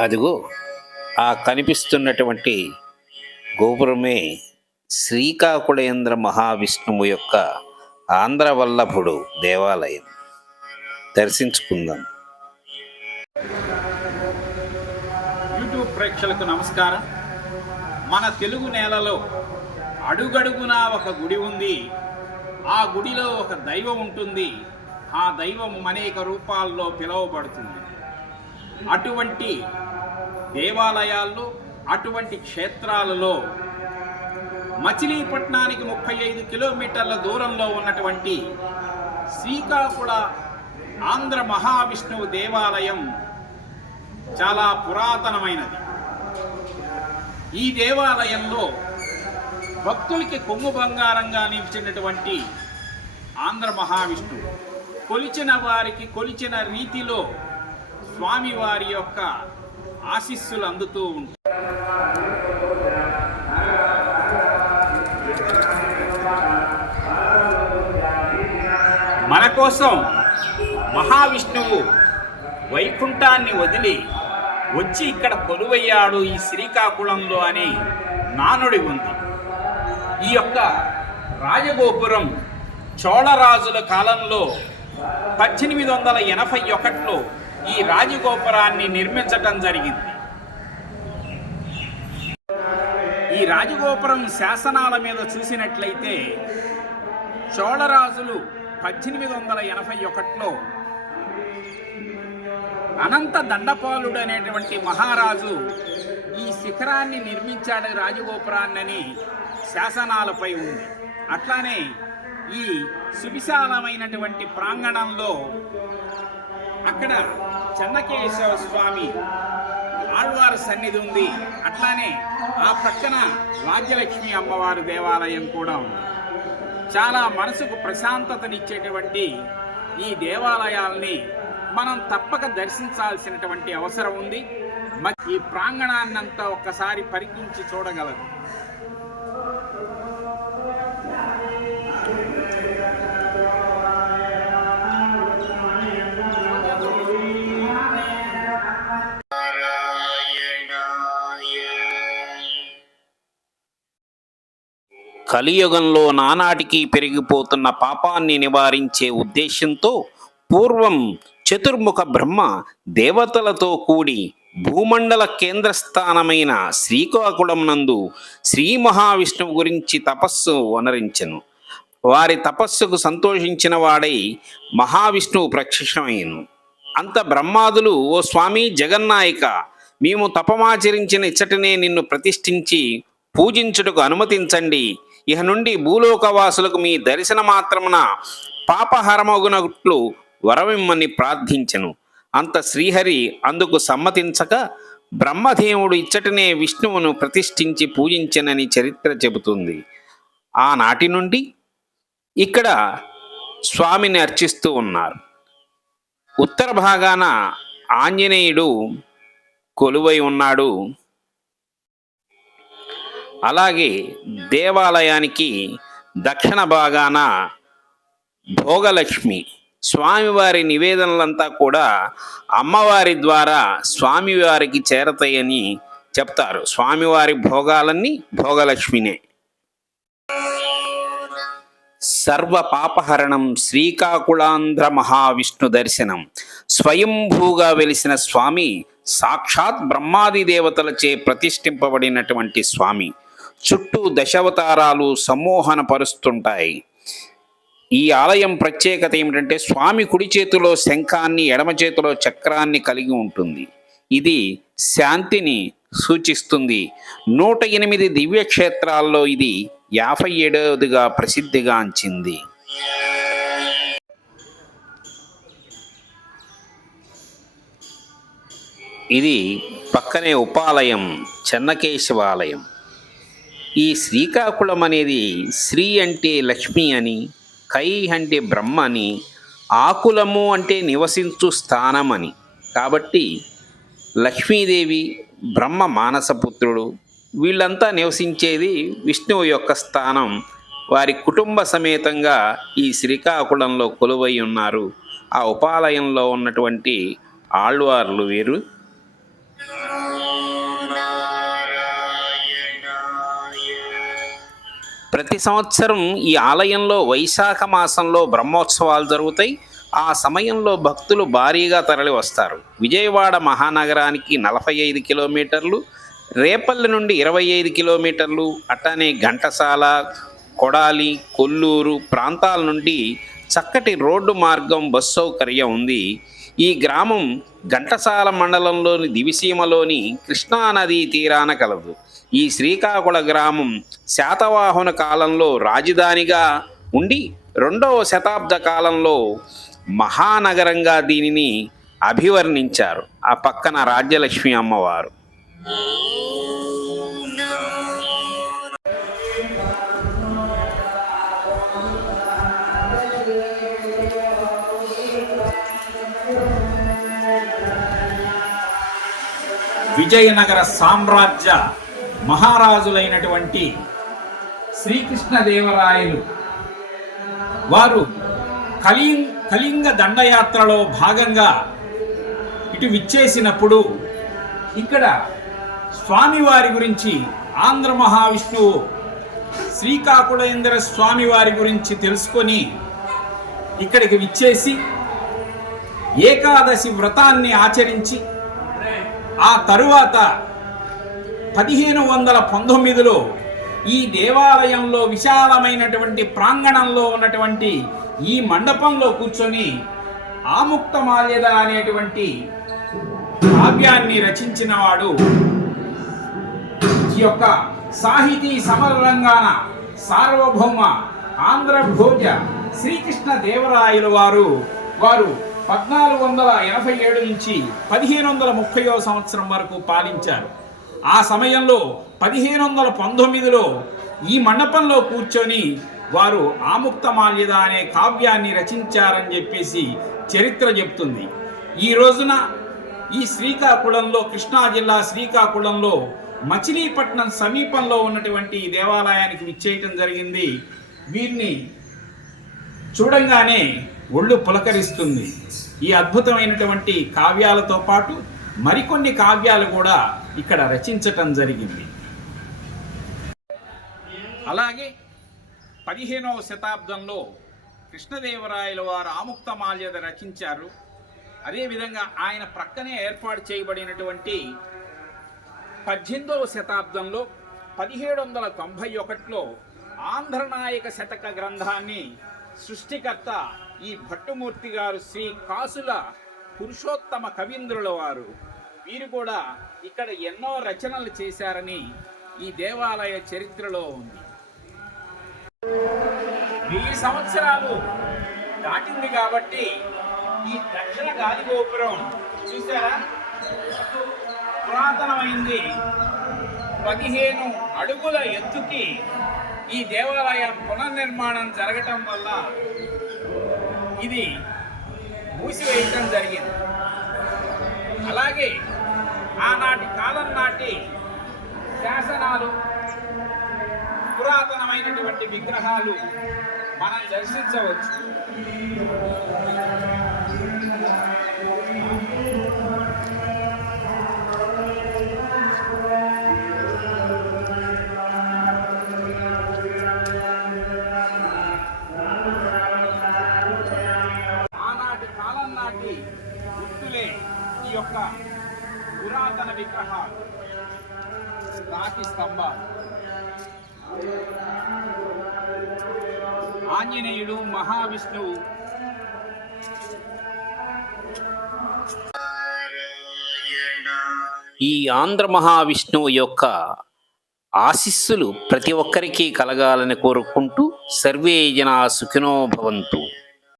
అదిగో ఆ కనిపిస్తున్నటువంటి గోపురమే శ్రీకాకుళేంద్ర మహావిష్ణువు యొక్క ఆంధ్రవల్లభుడు దేవాలయం. దర్శించుకుందాం. యూట్యూబ్ ప్రేక్షకులకు నమస్కారం. మన తెలుగు నేలలో అడుగడుగున ఒక గుడి ఉంది. ఆ గుడిలో ఒక దైవం ఉంటుంది. ఆ దైవం అనేక రూపాల్లో పిలువబడుతుంది. అటువంటి దేవాలయాల్లో అటువంటి క్షేత్రాలలో మచిలీపట్నానికి ముప్పై ఐదు కిలోమీటర్ల దూరంలో ఉన్నటువంటి శ్రీకాకుళ ఆంధ్ర మహావిష్ణువు దేవాలయం చాలా పురాతనమైనది. ఈ దేవాలయంలో భక్తులకి కొమ్ము బంగారంగా నిలిచినటువంటి ఆంధ్ర మహావిష్ణువు కొలిచిన వారికి కొలిచిన రీతిలో స్వామివారి యొక్క ఆశీస్సులు అందుతూ ఉంటాయి. మన కోసం మహావిష్ణువు వైకుంఠాన్ని వదిలి వచ్చి ఇక్కడ కొలువయ్యాడు ఈ శ్రీకాకుళంలో అని నానుడి ఉంది. ఈ యొక్క రాజగోపురం చోళరాజుల కాలంలో పద్దెనిమిది వందల ఎనభై ఒకటిలో ఈ రాజగోపురాన్ని నిర్మించటం జరిగింది. ఈ రాజగోపురం శాసనాల మీద చూసినట్లయితే చోళరాజులు పద్దెనిమిది వందల ఎనభై ఒకటిలో అనంత దండపాలుడు అనేటువంటి మహారాజు ఈ శిఖరాన్ని నిర్మించాడు రాజగోపురాన్నని శాసనాలపై ఉంది. అట్లానే ఈ సువిశాలమైనటువంటి ప్రాంగణంలో అక్కడ చెన్నకేశవ స్వామి ఆళ్వారు సన్నిధి ఉంది. అట్లానే ఆ ప్రక్కన రాజ్యలక్ష్మి అమ్మవారి దేవాలయం కూడా ఉంది. చాలా మనసుకు ప్రశాంతతనిచ్చేటువంటి ఈ దేవాలయాల్ని మనం తప్పక దర్శించాల్సినటువంటి అవసరం ఉంది. మ- ఈ ప్రాంగణాన్నంతా ఒక్కసారి పరికించి చూడగలరు. కలియుగంలో నానాటికి పెరిగిపోతున్న పాపాన్ని నివారించే ఉద్దేశంతో పూర్వం చతుర్ముఖ బ్రహ్మ దేవతలతో కూడి భూమండల కేంద్ర స్థానమైన శ్రీకాకుళం నందు శ్రీ మహావిష్ణువు గురించి తపస్సు వనరించను. వారి తపస్సుకు సంతోషించిన వాడై మహావిష్ణువు ప్రత్యక్షమైను అంత బ్రహ్మాదులు ఓ స్వామి జగన్నాయక మేము తపమాచరించిన ఇచ్చటనే నిన్ను ప్రతిష్ఠించి పూజించుటకు అనుమతించండి. ఇహ నుండి భూలోకవాసులకు మీ దర్శన మాత్రమున పాపహరమగునట్లు వరమిమ్మని ప్రార్థించెను. అంత శ్రీహరి అందుకు సమ్మతించక బ్రహ్మదేవుడు ఇచ్చటనే విష్ణువును ప్రతిష్ఠించి పూజించనని చరిత్ర చెబుతుంది. ఆనాటి నుండి ఇక్కడ స్వామిని అర్చిస్తూ ఉన్నారు. ఉత్తర భాగాన ఆంజనేయుడు కొలువై ఉన్నాడు. అలాగే దేవాలయానికి దక్షిణ భాగాన భోగలక్ష్మి స్వామివారి నివేదనలంతా కూడా అమ్మవారి ద్వారా స్వామివారికి చేరతాయని చెప్తారు. స్వామివారి భోగాలన్నీ భోగలక్ష్మినే. సర్వ పాపహరణం శ్రీకాకుళాంధ్ర మహావిష్ణు దర్శనం. స్వయంభూగా వెలిసిన స్వామి సాక్షాత్ బ్రహ్మాది దేవతలచే ప్రతిష్ఠింపబడినటువంటి స్వామి. చుట్టూ దశావతారాలు సమ్మోహనపరుస్తుంటాయి. ఈ ఆలయం ప్రత్యేకత ఏమిటంటే స్వామి కుడి చేతిలో శంఖాన్ని ఎడమ చేతిలో చక్రాన్ని కలిగి ఉంటుంది. ఇది శాంతిని సూచిస్తుంది. నూట ఎనిమిది దివ్యక్షేత్రాల్లో ఇది యాభై ఏడవదిగా ప్రసిద్ధిగాంచింది ఇది పక్కనే ఉపాలయం చెన్నకేశవాలయం. ఈ శ్రీకాకుళం అనేది శ్రీ అంటే లక్ష్మి అని కై అంటే బ్రహ్మ అని ఆకులము అంటే నివసించు స్థానం అని. కాబట్టి లక్ష్మీదేవి బ్రహ్మ మానసపుత్రుడు వీళ్ళంతా నివసించేది విష్ణువు యొక్క స్థానం. వారి కుటుంబ సమేతంగా ఈ శ్రీకాకుళంలో కొలువై ఉన్నారు. ఆ ఉపాలయంలో ఉన్నటువంటి ఆళ్వార్లు వీరు. ప్రతి సంవత్సరం ఈ ఆలయంలో వైశాఖ మాసంలో బ్రహ్మోత్సవాలు జరుగుతాయి. ఆ సమయంలో భక్తులు భారీగా తరలి వస్తారు. విజయవాడ మహానగరానికి నలభై ఐదు కిలోమీటర్లు రేపల్లి నుండి ఇరవై ఐదు కిలోమీటర్లు అట్టనే ఘంటసాల కొడాలి కొల్లూరు ప్రాంతాల నుండి చక్కటి రోడ్డు మార్గం బస్ సౌకర్యం ఉంది. ఈ గ్రామం ఘంటసాల మండలంలోని దివిసీమలోని కృష్ణానదీ తీరాన కలదు. ఈ శ్రీకాకుళ గ్రామం శాతవాహన కాలంలో రాజధానిగా ఉండి రెండవ శతాబ్ద కాలంలో మహానగరంగా దీనిని అభివర్ణించారు. ఆ పక్కన రాజ్యలక్ష్మి అమ్మవారు. విజయనగర సామ్రాజ్య మహారాజులైనటువంటి శ్రీకృష్ణదేవరాయలు. వారు కలిం కళింగ దండయాత్రలో భాగంగా ఇటు విచ్చేసినప్పుడు ఇక్కడ స్వామివారి గురించి ఆంధ్ర మహావిష్ణువు శ్రీకాకుళేంద్ర స్వామివారి గురించి తెలుసుకొని ఇక్కడికి విచ్చేసి ఏకాదశి వ్రతాన్ని ఆచరించి ఆ తరువాత పదిహేను వందల పంతొమ్మిదిలో ఈ దేవాలయంలో విశాలమైనటువంటి ప్రాంగణంలో ఉన్నటువంటి ఈ మండపంలో కూర్చొని ఆముక్తమాల్యద అనేటువంటి కావ్యాన్ని రచించిన వాడు ఈ యొక్క సాహితీ సమరంగాన సార్వభౌమ ఆంధ్రభోజ శ్రీకృష్ణ దేవరాయలు వారు వారు పద్నాలుగు వందల ఎనభై ఏడు నుంచి పదిహేను వందల ముప్పయో సంవత్సరం వరకు పాలించారు. ఆ సమయంలో పదిహేను వందల పంతొమ్మిదిలో ఈ మండపంలో కూర్చొని వారు ఆముక్తమాల్యద అనే కావ్యాన్ని రచించారని చెప్పేసి చరిత్ర చెప్తుంది. ఈ రోజున ఈ శ్రీకాకుళంలో కృష్ణా జిల్లా శ్రీకాకుళంలో మచిలీపట్నం సమీపంలో ఉన్నటువంటి దేవాలయానికి విచ్చేయటం జరిగింది. వీరిని చూడంగానే ఒళ్ళు పులకరిస్తుంది. ఈ అద్భుతమైనటువంటి కావ్యాలతో పాటు మరికొన్ని కావ్యాలు కూడా ఇక్కడ రచించటం జరిగింది. అలాగే పదిహేనవ శతాబ్దంలో కృష్ణదేవరాయల వారు ఆముక్తమాల్యద రచించారు. అదేవిధంగా ఆయన ప్రక్కనే ఏర్పాటు చేయబడినటువంటి పద్దెనిమిదవ శతాబ్దంలో పదిహేడు వందల తొంభై ఒకటిలో ఆంధ్రనాయక శతక గ్రంథాన్ని సృష్టికర్త ఈ భట్టుమూర్తి గారు శ్రీ కాసుల పురుషోత్తమ కవీంద్రుల వారు వీరు కూడా ఇక్కడ ఎన్నో రచనలు చేశారని ఈ దేవాలయ చరిత్రలో ఉంది. వెయ్యి సంవత్సరాలు దాటింది కాబట్టి ఈ దక్షిణ గాలి గోపురం చూసారా? పురాతనమైంది. పదిహేను అడుగుల ఎత్తుకి ఈ దేవాలయం పునర్నిర్మాణం జరగటం వల్ల ఇది మూసివేయటం జరిగింది. అలాగే ఆనాటి కాలం నాటి శాసనాలు పురాతనమైనటువంటి విగ్రహాలు మనం దర్శించవచ్చు. యొక్క పురాతన విగ్రహాలు. రాతి స్తంభాలు. ఆంజనేయుడు మహావిష్ణువు. ఈ ఆంధ్ర మహావిష్ణువు యొక్క ఆశిస్సులు ప్రతి ఒక్కరికి కలగాలని కోరుకుంటూ సర్వే జనా సుఖినో భవంతు.